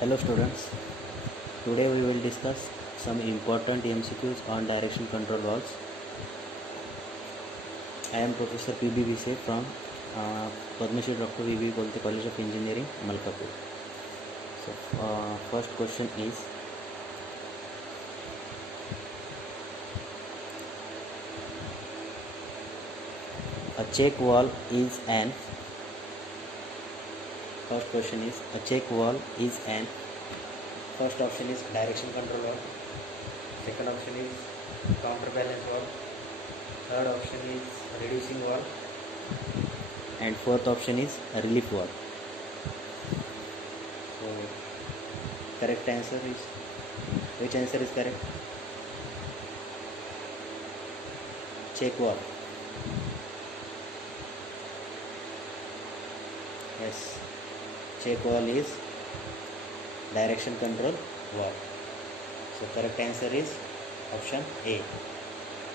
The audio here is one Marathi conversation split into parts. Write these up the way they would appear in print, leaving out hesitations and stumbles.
Hello students, today we will discuss some important MCQs on direction control valves. I am Professor P.B. Vise from Padma Shri Dr. V.B. Kolte College of Engineering, Malkapur. So first question is, a check valve is an first option is direction control valve, second option is counterbalance valve, third option is reducing valve, and fourth option is relief valve. So correct answer is, which answer is correct? Check valve. Yes, check valve is direction control valve. So correct answer is option A,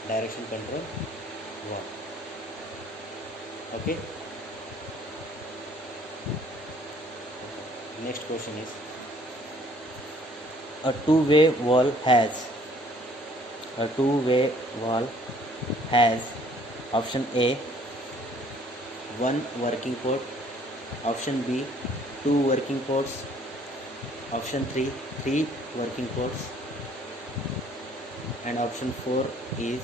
direction control valve. Okay. Next question is, a two-way valve has option A, one working port, option B, two working ports, option 3, three working ports, and option 4 is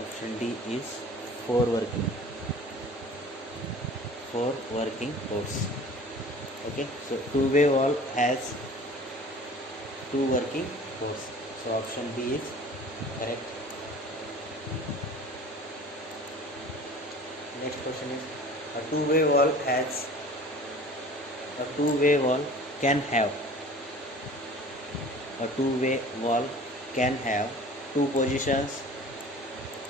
option D is four working ports. Okay, so two-way valve has two working ports, so option B is correct. Next question is, a two-way valve can have two positions,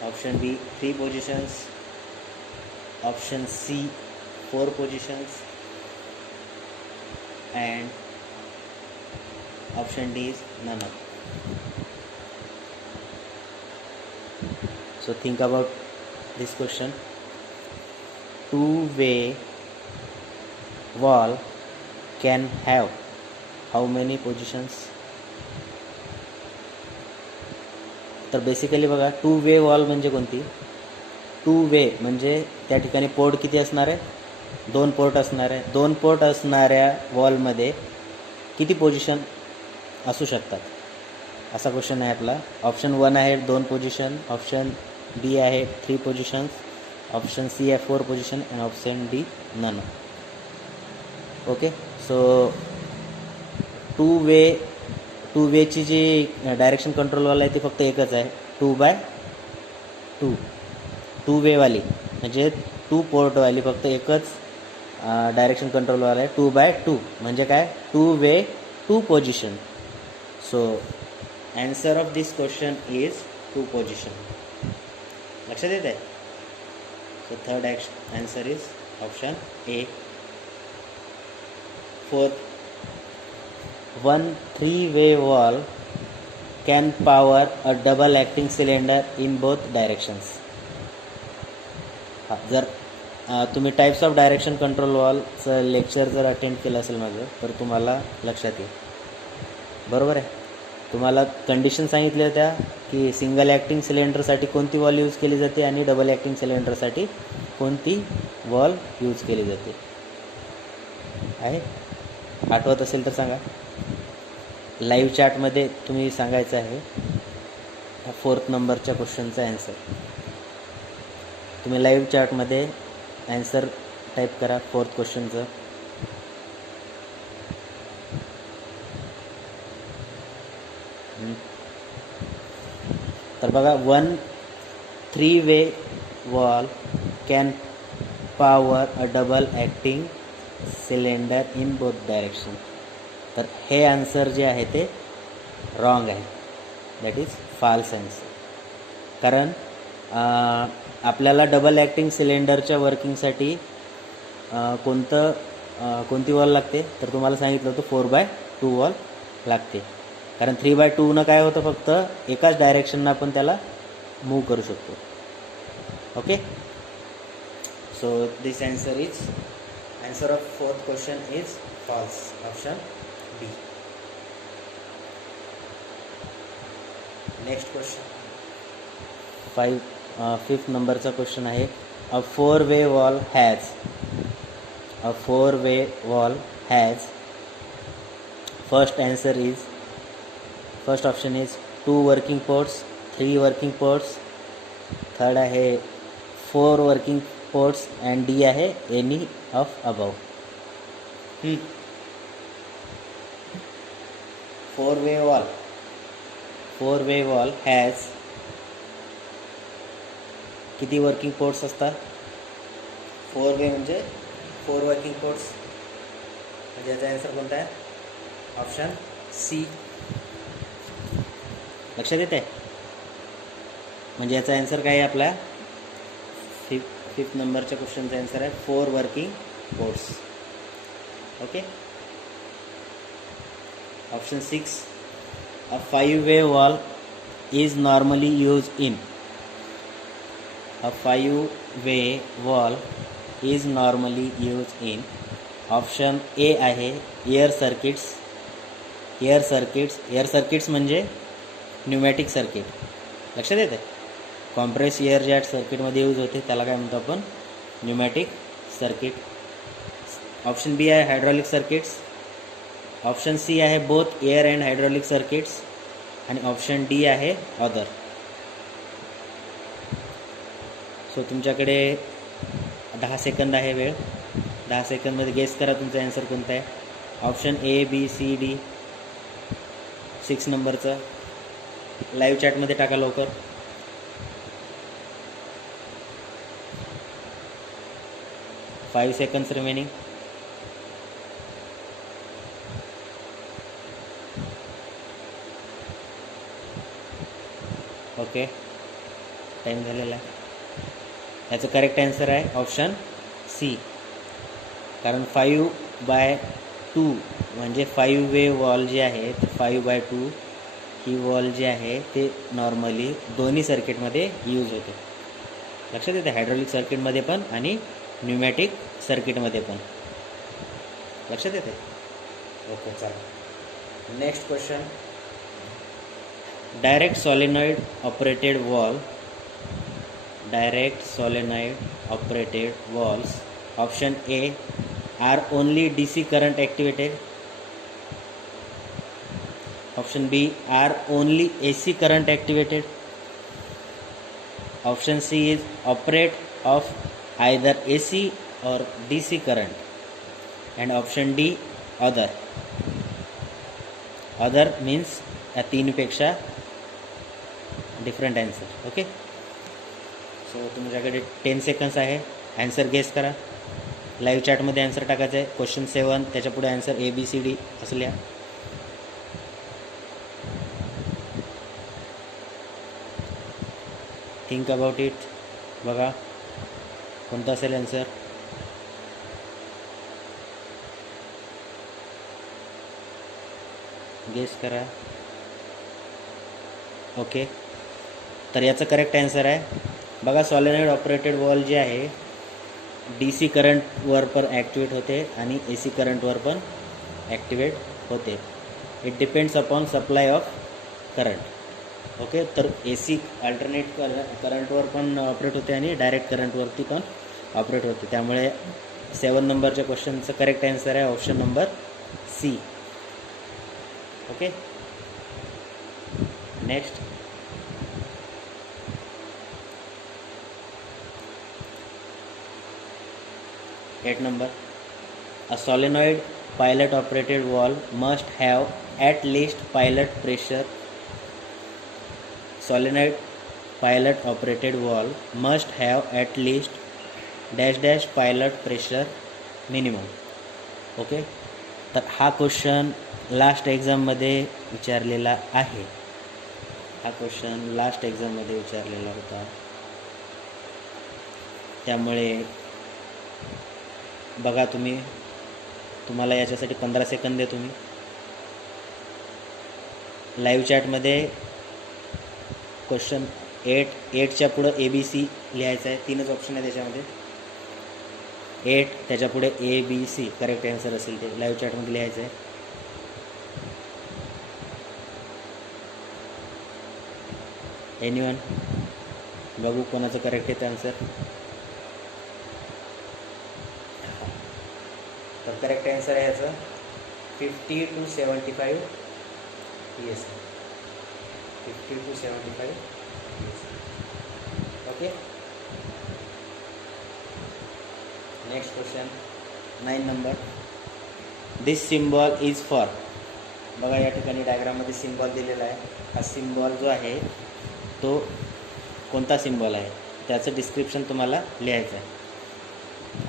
option B 3 positions, option C 4 positions, and option D is none of. So think about this question. Two-way valve can have how many positions? तर बेसिकली बघा, टू वे वॉल्व म्हणजे कोणती? टू वे म्हणजे त्या ठिकाणी पोर्ट किती असणार आहे? दोन पोर्ट असणार आहे. दोन पोर्ट असणाऱ्या वॉलमध्ये किती पोझिशन असू शकतात, असा क्वेश्चन आहे आपला. ऑप्शन 1 आहे 2 पोझिशन, ऑप्शन बी आहे 3 पोझिशन्स, ऑप्शन सी आहे 4 पोझिशन, आणि option D none. Okay, so two वेची जी डायरेक्शन कंट्रोल वाला आहे ती फक्त एकच आहे, 2/2. टू वेवाली म्हणजे 2 पोर्टवाली फक्त एकच डायरेक्शन कंट्रोलवाला आहे, 2/2 म्हणजे काय? 2 वे 2 position. So answer of this question is 2 position. लक्षात येत आहे? So third answer is option A. Fourth, one three-way valve can power a double acting cylinder in both directions. जर तुम्ही टाइप्स ऑफ डायरेक्शन कंट्रोल वॉल्वचं लेक्चर जर अटेंड केलं असेल माझं, तर तुम्हाला लक्षात येईल. बरोबर आहे? तुम्हाला कंडिशन सांगितल्या होत्या की सिंगल ॲक्टिंग सिलेंडरसाठी कोणती वॉल्व यूज केली जाते आणि डबल ॲक्टिंग सिलेंडरसाठी कोणती वॉल्व यूज केली जाते आहे. आठवत असेल तर सांगा. लाईव्ह चॅटमध्ये तुम्ही सांगायचं आहे 4th नंबरच्या क्वेश्चनचा ॲन्सर. तुम्ही लाईव्ह चॅटमध्ये ॲन्सर टाईप करा 4th क्वेश्चनचं. तर बघा, 1 3-वे valve can power a double acting cylinder in both direction. तर हे आन्सर जे आहे ते रॉंग आहे, दॅट इज फॉल्स आन्सर. कारण आपल्याला डबल ॲक्टिंग सिलेंडरच्या वर्किंगसाठी कोणती वॉल लागते? तर तुम्हाला सांगितलं होतं 4/2 वॉल लागते. कारण 3/2 काय होतं, फक्त एकाच डायरेक्शननं आपण त्याला मूव करू शकतो. Okay, so this answer is Answer of fourth question is false. Option B. Next question. Fifth नंबरचा क्वेश्चन आहे. A four-way wall has. A four-way wall has. First option is 2 working ports, 3 working ports. Third आहे 4 working ports and D आहे any of above. Four-way wall has किती वर्किंग पोर्ट्स असतात? 4 वे म्हणजे 4 वर्किंग पोर्ट्स. म्हणजे याचा आन्सर कोणता आहे? Option C. लक्षात येते? म्हणजे याचा आन्सर काय आहे आपला? फिफ्थ नंबरच्या क्वेश्चनचा आन्सर आहे 4 working ports. Okay. Option 6. A 5-way wall is normally used in. A 5-way wall is normally used in. Option A आहे एअर सर्किट्स. एअर सर्किट्स म्हणजे न्यूमॅटिक सर्किट. लक्षात येते? कॉम्प्रेस एअर जॅट सर्किटमध्ये यूज होते, त्याला काय म्हणतो आपण? Pneumatic circuit. ऑप्शन बी आहे हायड्रॉलिक सर्किट्स. ऑप्शन सी आहे both air and hydraulic circuits. आणि ऑप्शन डी आहे अदर. सो तुमच्याकडे 10 सेकंद आहे वेळ. 10 सेकंदमध्ये गेस करा तुमचा आन्सर कोणता आहे. Option A, B, C, D. 6 नंबरचं लाईव्ह चॅटमध्ये टाका लवकर. Five seconds remaining. Okay, time झालेला आहे. याचं करेक्ट आन्सर आहे ऑप्शन सी. कारण 5/2 म्हणजे 5-वे वॉल जे आहे ते 5/2 ही वॉल जी आहे ते नॉर्मली दोन्ही सर्किटमध्ये यूज होते. लक्षात येते? हायड्रॉलिक सर्किटमध्ये पण आणि न्यूमॅटिक सर्किटमध्ये पण. लक्षात येते? ओके, चला next question. Direct solenoid operated valves. Option A are only DC current activated. Option B are only AC current activated. Option C is operate of either AC or DC current. And option D other. Other means या 3 पेक्षा डिफरंट आन्सर. ओके. सो तुमच्याकडे 10 सेकंड्स आहे. आन्सर गेस करा. लाईव्ह चॅटमध्ये आन्सर टाकायचं आहे. क्वेश्चन 7 त्याच्या पुढे आन्सर ABCD असं लिहा. Think about it. बघा कोणता असेल आन्सर. गेस करा. ओके, तर याचं करेक्ट आन्सर आहे बघा, सॉलिनॉइड ऑपरेटेड वॉल जे आहे DC करंटवर पण ॲक्टिवेट होते आणि AC करंटवर पण ॲक्टिवेट होते. It depends upon supply of current. Okay, तर AC अल्टरनेट करंटवर पण ऑपरेट होते आणि डायरेक्ट करंटवरती पण ऑपरेट होते. त्यामुळे 7 नंबरच्या क्वेश्चनचं करेक्ट आन्सर आहे option number C. Okay, next. Eight number. A solenoid pilot operated valve must have at least pilot pressure. Solenoid pilot operated valve must have at least dash pilot pressure minimum. Okay, तर हा क्वेश्चन लास्ट एक्झाममध्ये विचारलेला आहे. हा क्वेश्चन लास्ट एक्झाममध्ये विचारलेला होता. त्यामुळे बघा तुम्हाला याच्यासाठी 15 सेकंद देतो मी. लाईव्ह चॅटमध्ये क्वेश्चन 8च्या पुढं ABC लिहायचं आहे. 3च ऑप्शन आहे त्याच्यामध्ये. 8 त्याच्यापुढे ABC करेक्ट आन्सर असेल ते लाईव्ह चॅटमध्ये लिहायचं आहे. एनीवन बघू कोणाचं करेक्ट येतं आन्सर. तर करेक्ट आन्सर आहे याचं 50 to 75 PSI. 50 to 75 PSI. Okay. Next question 9 number. This symbol is for. बघा या ठिकाणी डायग्राममध्ये सिम्बॉल दिलेला आहे. हा सिम्बॉल जो आहे तो कोणता सिम्बॉल आहे त्याचं डिस्क्रिप्शन तुम्हाला लिहायचं आहे.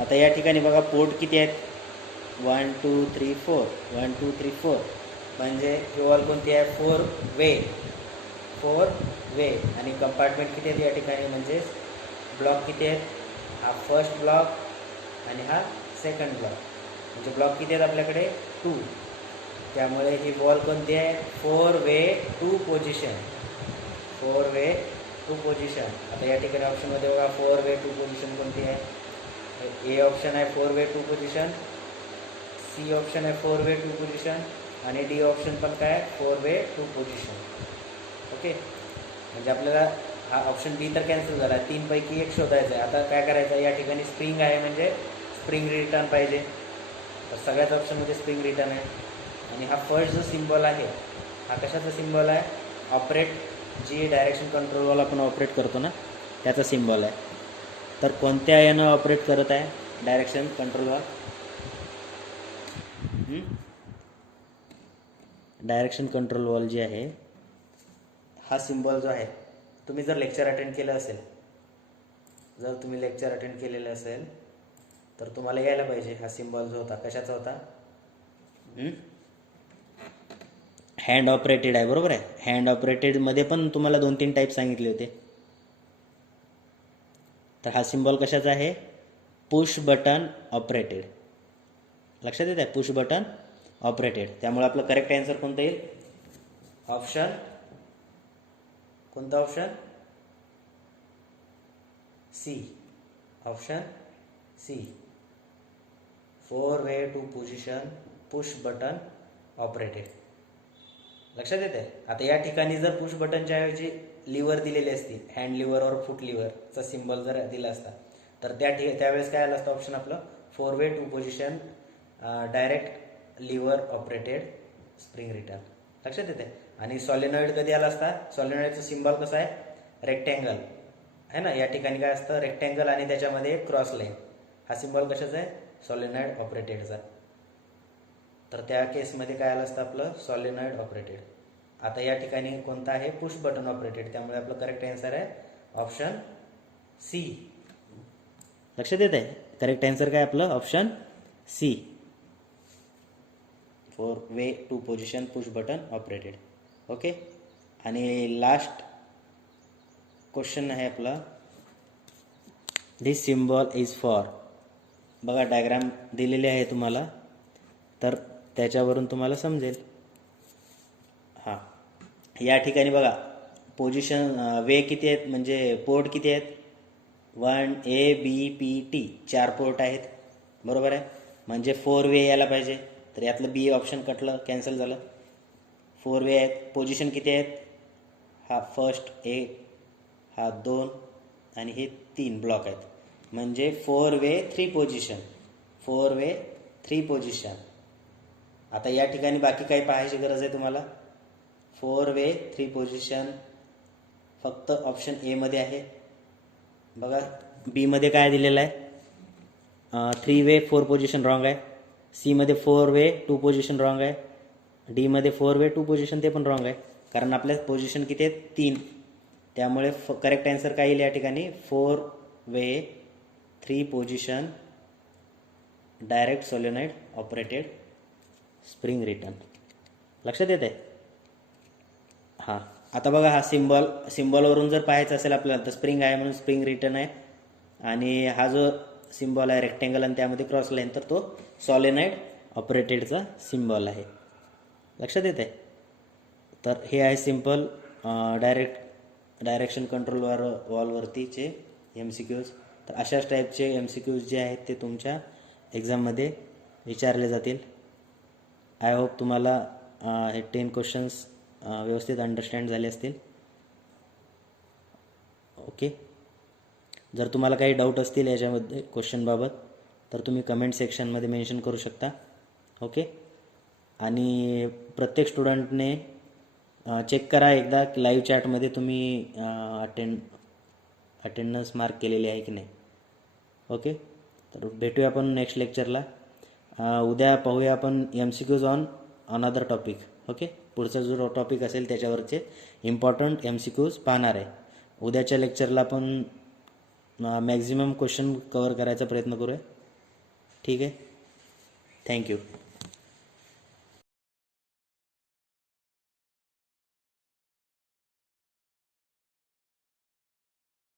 आता या ठिकाणी बघा पोर्ट किती आहेत 1 2 3 4 1 2 3 4 म्हणजे ही वॉल कोणती आहे 4 वे आणि कंपार्टमेंट किती आहेत या ठिकाणी म्हणजे ब्लॉक किती आहेत. हा फर्स्ट ब्लॉक आणि हा सेकंड ब्लॉक म्हणजे ब्लॉक किती आहेत आपल्याकडे 2. त्यामुळे ही वॉल कोणती आहे 4 वे 2 पोझिशन. 4 way 2 position. आता या ठिकाणी ऑप्शनमध्ये बघा 4 वे 2 पोझिशन कोणती आहे. ए ऑप्शन आहे 4 वे 2 पोझिशन. सी ऑप्शन आहे 4 वे 2 पोझिशन आणि डी ऑप्शन पण काय 4 वे 2 पोझिशन. ओके. म्हणजे आपल्याला हा ऑप्शन बी तर कॅन्सल झाला. 3 पैकी 1 शोधायचं आहे. आता काय करायचं आहे या ठिकाणी स्प्रिंग आहे म्हणजे स्प्रिंग रिटर्न पाहिजे. तर सगळ्याच ऑप्शनमध्ये स्प्रिंग रिटर्न आहे. आणि हा फर्स्ट जो सिम्बॉल आहे हा कशाचा सिम्बॉल आहे ऑपरेट जी डायरेक्शन कंट्रोलवाला आपण ऑपरेट करतो ना त्याचा सिम्बॉल आहे. तर कोणत्या यानं ऑपरेट करत आहे डायरेक्शन कंट्रोलवर. डायरेक्शन कंट्रोल वॉल जी आहे हा सिम्बॉल जो आहे तुम्ही जर लेक्चर अटेंड केलं असेल तर तुम्हाला यायला पाहिजे. हा सिम्बॉल जो होता कशाचा होता हँड ऑपरेटेड आहे बरोबर आहे. हँड ऑपरेटेडमध्ये पण तुम्हाला 2-3 टाईप सांगितले होते. तर हा सिम्बॉल कशाचा आहे पुश बटन ऑपरेटेड. लक्षात येत आहे पुश बटन ऑपरेटेड. त्यामुळे आपलं करेक्ट आन्सर कोणतं येईल ऑप्शन कोणता option C. Option C 4 way 2 position push button operated. लक्षात येते. आता या ठिकाणी जर पुश बटनच्या ऐवजी लिव्हर दिलेले असतील हँड लिव्हर और फूट लिव्हरचा सिम्बॉल जर दिला असता तर त्यावेळेस काय आलं असतं ऑप्शन आपलं 4 way 2 position direct lever operated spring return. लक्षात येते. आणि सॉलिनॉइड कधी आला असता सॉलिनॉइडचा सिम्बॉल कसा आहे रेक्टँगल आहे ना. या ठिकाणी काय असतं रेक्टँगल आणि त्याच्यामध्ये क्रॉस लाईन. हा सिम्बॉल कशाचा आहे सॉलिनॉइड ऑपरेटेडचा. तर त्या केसमध्ये काय आलं असतं आपलं सॉलिनॉइड ऑपरेटेड. आता या ठिकाणी कोणता आहे पुश बटन ऑपरेटेड. त्यामुळे आपलं करेक्ट आन्सर आहे ऑप्शन सी. लक्षात येत आहे करेक्ट आन्सर काय आपलं option C 4 way 2 position push button operated. Okay. आणि लास्ट क्वेश्चन आहे आपला दिस सिम्बॉल इज फॉर. बघा डायग्राम दिलेली आहे तुम्हाला तर त्याच्यावरून तुम्हाला समजेल. हां या ठिकाणी बघा पोझिशन वे किती आहेत म्हणजे पोर्ट किती आहेत 1 ABPT 4 पोर्ट आहेत बरोबर आहे. म्हणजे 4 वे यायला पाहिजे. तर यातलं बी ऑप्शन कटलं कॅन्सल झालं. 4 वे आहेत. पोझिशन किती आहेत हा फर्स्ट 1 हा 2 आणि हे 3 ब्लॉक आहेत. म्हणजे 4 वे 3 पोझिशन 4 वे 3 पोझिशन. आता या ठिकाणी बाकी काही पाहायची गरज आहे तुम्हाला. 4 वे 3 पोझिशन फक्त ऑप्शन ए मध्ये आहे. बघा बी मध्ये काय दिलेलं आहे 3 वे 4 पोझिशन रॉंग आहे. सी मध्ये 4 वे 2 पोझिशन रॉंग आहे. डी मध्ये 4 वे 2 पोझिशन ते पण रॉंग आहे कारण आपल्या पोझिशन किती आहेत 3. त्यामुळे करेक्ट आन्सर काय येईल या ठिकाणी 4 वे 3 position direct solenoid operated spring return. लक्षात येते. हां आता बघा हा सिम्बॉलवरून जर पाहायचं असेल आपल्याला तर स्प्रिंग आहे म्हणून स्प्रिंग रिटर्न आहे. आणि हा जो सिम्बॉल आहे रेक्टँगल आणि त्यामध्ये क्रॉस लाईन तर तो सॉलेनॉइड ऑपरेटेडचा सिम्बॉल आहे. लक्षात येते. तर हे आहे सिम्पल डायरेक्शन कंट्रोल वॉलवरतीचे MCQs. तर अशाच टाईपचे MCQs जे आहेत ते तुमच्या एक्झाममध्ये विचारले जातील. आय होप तुम्हाला हे 10 क्वेश्चन्स व्यवस्थित अंडरस्टँड झाले असतील. ओके. जर तुम्हाला काही डाऊट असतील याच्यामध्ये क्वेश्चनबाबत तर तुम्ही कमेंट सेक्शनमध्ये मेन्शन करू शकता. ओके. आणि प्रत्येक स्टुडंटने चेक करा एकदा लाईव्ह चॅटमध्ये तुम्ही अटेंडन्स मार्क केलेली आहे की नाही. ओके. तर भेटूया आपण नेक्स्ट लेक्चरला. उद्या पाहूया आपण MCQs on another topic. Okay. पुढचा जो टॉपिक असेल त्याच्यावरचे इम्पॉर्टंट MCQs पाहणार आहे. उद्याच्या लेक्चरला आपण मॅक्झिमम क्वेश्चन कवर करायचा प्रयत्न करूया. ठीक आहे. थँक्यू.